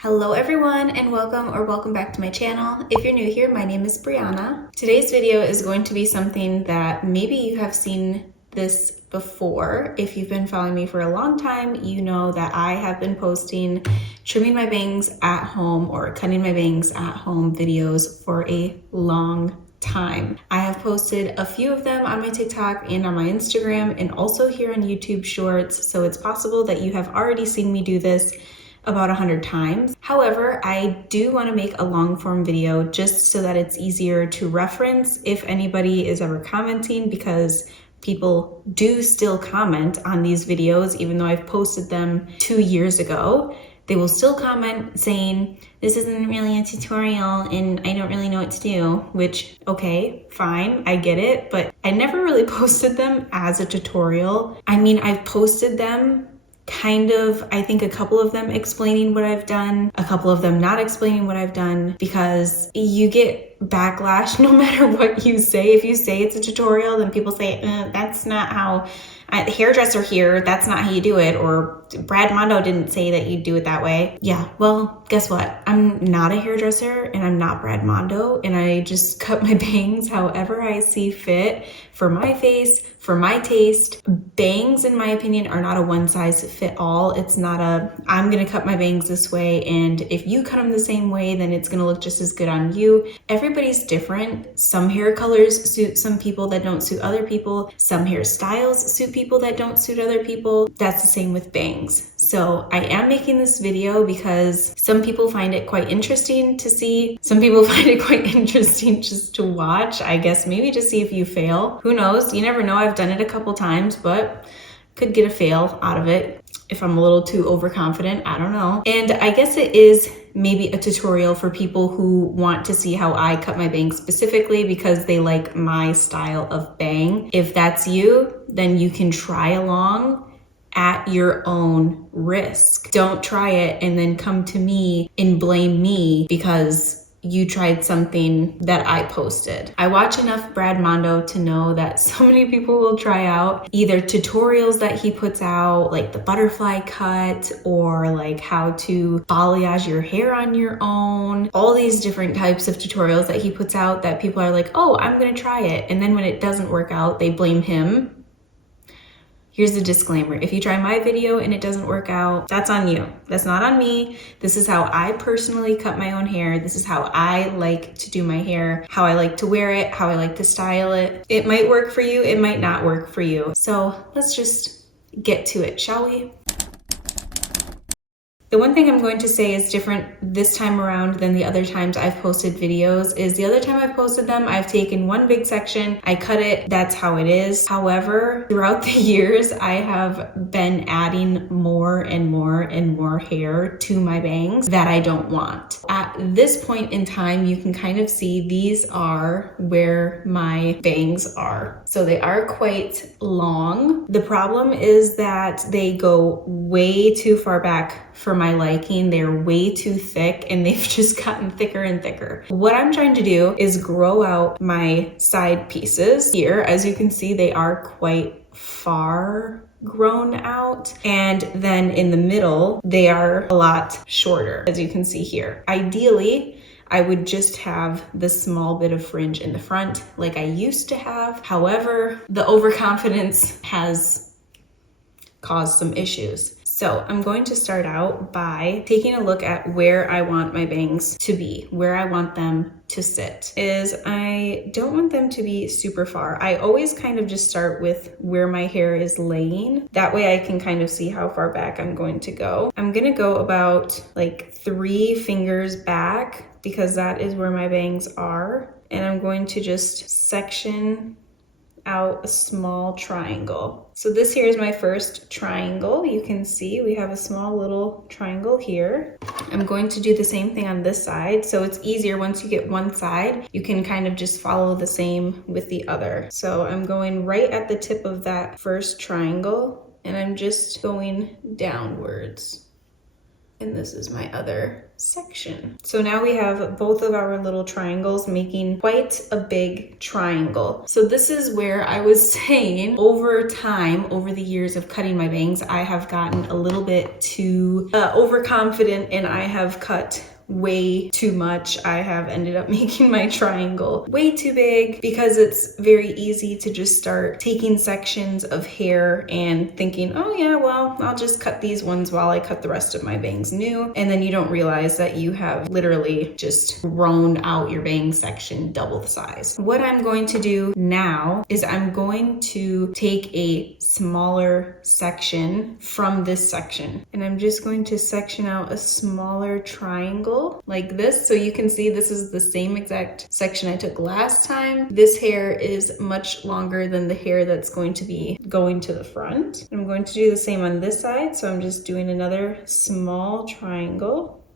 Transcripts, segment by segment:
Hello everyone and welcome back to my channel. If you're new here, my name is Brianna. Today's video is going to be something that maybe you have seen this before. If you've been following me for a long time, you know that I have been posting trimming my bangs at home or cutting my bangs at home videos for a long time. I have posted a few of them on my TikTok and on my Instagram and also here on YouTube Shorts, so it's possible that you have already seen me do this about 100 times. However, I do want to make a long form video just so that it's easier to reference if anybody is ever commenting, because people do still comment on these videos even though I've posted them 2 years ago. They will still comment saying, this isn't really a tutorial and I don't really know what to do, which, okay, fine, I get it, but I never really posted them as a tutorial. I mean, I've posted them kind of, I think a couple of them explaining what I've done, a couple of them not explaining what I've done, because you get backlash no matter what you say. If you say it's a tutorial, then people say, that's not how, hairdresser here, that's not how you do it, or Brad Mondo didn't say that you do it that way. Yeah, well, guess what? I'm not a hairdresser and I'm not Brad Mondo, and I just cut my bangs however I see fit for my face, for my taste. Bangs, in my opinion, are not a one size fit all. It's not a, I'm gonna cut my bangs this way, and if you cut them the same way, then it's gonna look just as good on you. Everybody's different. Some hair colors suit some people that don't suit other people. Some hairstyles suit people that don't suit other people. That's the same with bangs. So I am making this video because some people find it quite interesting to see. Some people find it quite interesting just to watch. I guess maybe to see if you fail. Who knows? You never know. I've done it a couple times, but could get a fail out of it if I'm a little too overconfident. I don't know. And I guess it is maybe a tutorial for people who want to see how I cut my bangs specifically because they like my style of bang. If that's you, then you can try along at your own risk. Don't try it and then come to me and blame me because you tried something that I posted. I watch enough Brad Mondo to know that so many people will try out either tutorials that he puts out, like the butterfly cut, or like how to balayage your hair on your own. All these different types of tutorials that he puts out that people are like, oh, I'm gonna try it. And then when it doesn't work out, they blame him. Here's the disclaimer. If you try my video and it doesn't work out, that's on you. That's not on me. This is how I personally cut my own hair. This is how I like to do my hair, how I like to wear it, how I like to style it. It might work for you, it might not work for you. So let's just get to it, shall we? The one thing I'm going to say is different this time around than the other times I've posted videos is the other time I've posted them, I've taken one big section, I cut it, that's how it is. However, throughout the years, I have been adding more and more and more hair to my bangs that I don't want. At this point in time, you can kind of see these are where my bangs are. So they are quite long. The problem is that they go way too far back for my liking. They're way too thick and they've just gotten thicker and thicker. What I'm trying to do is grow out my side pieces. Here, as you can see, they are quite far grown out, and then in the middle they are a lot shorter, as you can see here. Ideally, I would just have this small bit of fringe in the front like I used to have. However, the overconfidence has caused some issues. So I'm going to start out by taking a look at where I want my bangs to be, where I want them to sit. I don't want them to be super far. I always kind of just start with where my hair is laying. That way I can kind of see how far back I'm going to go. I'm gonna go about like 3 fingers back because that is where my bangs are. And I'm going to just section out a small triangle. So this here is my first triangle. You can see we have a small little triangle here. I'm going to do the same thing on this side. So it's easier once you get one side, you can kind of just follow the same with the other. So I'm going right at the tip of that first triangle and I'm just going downwards. and this is my other section. So now we have both of our little triangles making quite a big triangle. So this is where I was saying over time, over the years of cutting my bangs, I have gotten a little bit too overconfident, and I have cut way too much. I have ended up making my triangle way too big because it's very easy to just start taking sections of hair and thinking, oh yeah, well, I'll just cut these ones while I cut the rest of my bangs new. And then you don't realize that you have literally just grown out your bang section double the size. What I'm going to do now is I'm going to take a smaller section from this section, and I'm just going to section out a smaller triangle like this. So you can see this is the same exact section I took last time. This hair is much longer than the hair that's going to be going to the front. I'm going to do the same on this side. So I'm just doing another small triangle.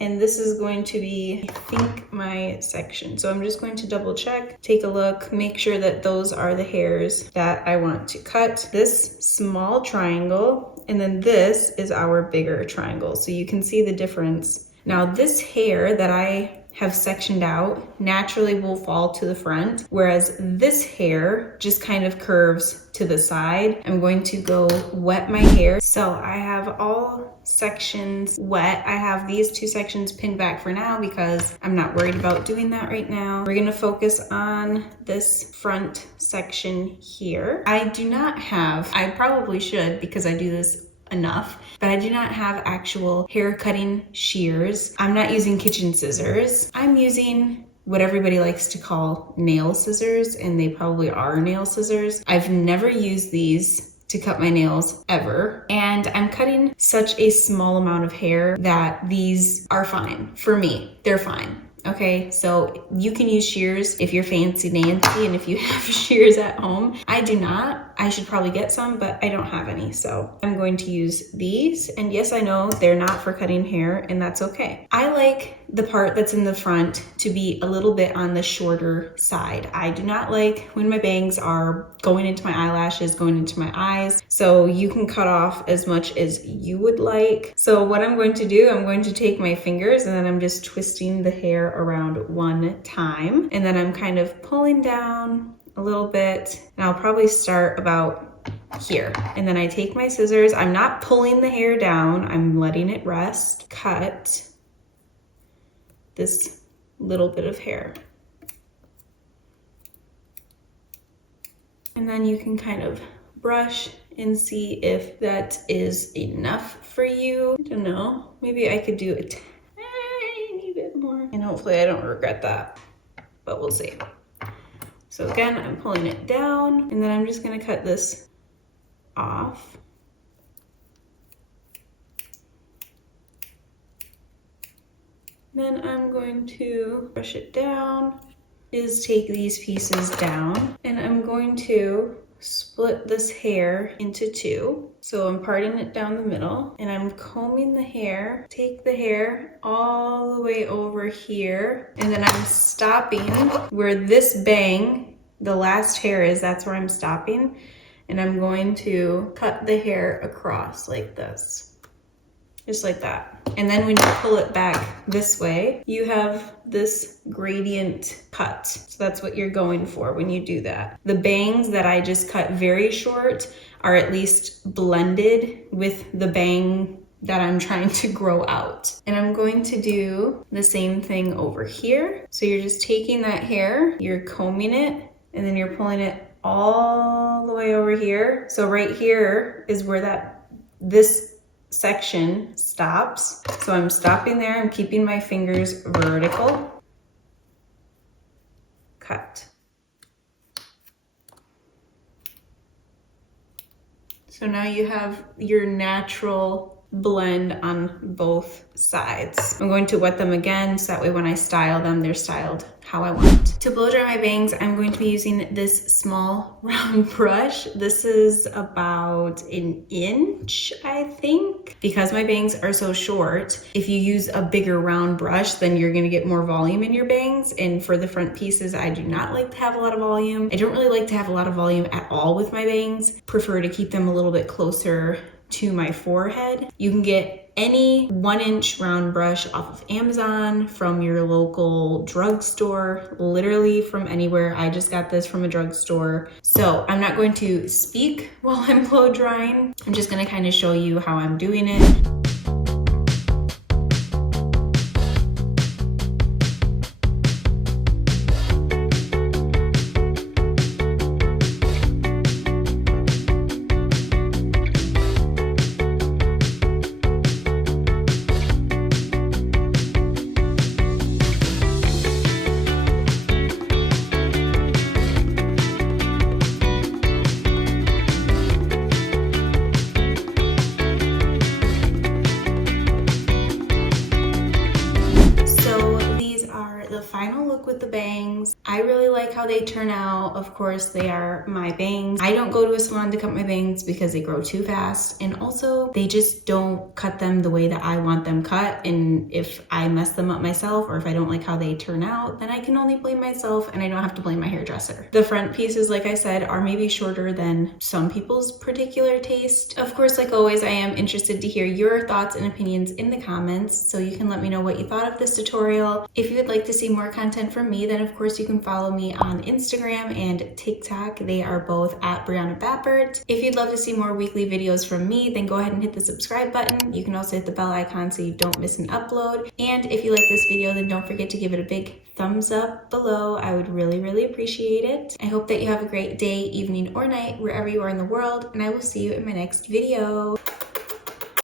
And this is going to be, I think, my section. So I'm just going to double check, take a look, make sure that those are the hairs that I want to cut. This small triangle, and then this is our bigger triangle. So you can see the difference. Now this hair that I have sectioned out naturally will fall to the front, whereas this hair just kind of curves to the side. I'm going to go wet my hair. So I have all sections wet. I have these two sections pinned back for now because I'm not worried about doing that right now. We're gonna focus on this front section here. I do not have, I probably should because I do this enough, but I do not have actual hair cutting shears. I'm not using kitchen scissors. I'm using what everybody likes to call nail scissors, and they probably are nail scissors. I've never used these to cut my nails ever, and I'm cutting such a small amount of hair that these are fine. For me, they're fine. Okay, so you can use shears if you're fancy Nancy and if you have shears at home. I do not. I should probably get some, but I don't have any. So I'm going to use these. And yes, I know they're not for cutting hair, and that's okay. I like the part that's in the front to be a little bit on the shorter side. I do not like when my bangs are going into my eyelashes, going into my eyes. So you can cut off as much as you would like. So what I'm going to do, I'm going to take my fingers and then I'm just twisting the hair around one time. And then I'm kind of pulling down a little bit, and I'll probably start about here. And then I take my scissors. I'm not pulling the hair down. I'm letting it rest. Cut this little bit of hair. And then you can kind of brush and see if that is enough for you. I don't know. Maybe I could do a tiny bit more. And hopefully I don't regret that, but we'll see. So again, I'm pulling it down, and then I'm just gonna cut this off. Then I'm going to brush it down, is take these pieces down, and I'm going to split this hair into two. So I'm parting it down the middle, and I'm combing the hair, take the hair all the way over here, and then I'm stopping where this bang, the last hair is, that's where I'm stopping. And I'm going to cut the hair across like this, just like that. And then when you pull it back this way, you have this gradient cut. So that's what you're going for when you do that. The bangs that I just cut very short are at least blended with the bang that I'm trying to grow out. And I'm going to do the same thing over here. So you're just taking that hair, you're combing it, and then you're pulling it all the way over here. So right here is where this section stops. So I'm stopping there, I'm keeping my fingers vertical. Cut. So now you have your natural blend on both sides. I'm going to wet them again so that way when I style them, they're styled how I want. To blow dry my bangs, I'm going to be using this small round brush. This is about an inch, I think. Because my bangs are so short, if you use a bigger round brush, then you're gonna get more volume in your bangs. And for the front pieces, I do not like to have a lot of volume. I don't really like to have a lot of volume at all with my bangs. Prefer to keep them a little bit closer to my forehead. You can get any 1-inch round brush off of Amazon, from your local drugstore, literally from anywhere. I just got this from a drugstore. So I'm not going to speak while I'm blow drying. I'm just gonna kind of show you how I'm doing it. Final look with the bangs. I really like how they turn out. Of course, they are my bangs. I don't go to a salon to cut my bangs because they grow too fast, and also they just don't cut them the way that I want them cut. And if I mess them up myself, or if I don't like how they turn out, then I can only blame myself and I don't have to blame my hairdresser. The front pieces, like I said, are maybe shorter than some people's particular taste. Of course, like always, I am interested to hear your thoughts and opinions in the comments, so you can let me know what you thought of this tutorial. If you would like to see more content from me, then of course you can follow me on Instagram and TikTok. They are both at Brianna Bappert. If you'd love to see more weekly videos from me, then go ahead and hit the subscribe button. You can also hit the bell icon so you don't miss an upload. And if you like this video, then don't forget to give it a big thumbs up below. I would really appreciate it. I hope that you have a great day, evening, or night, wherever you are in the world, and I will see you in my next video.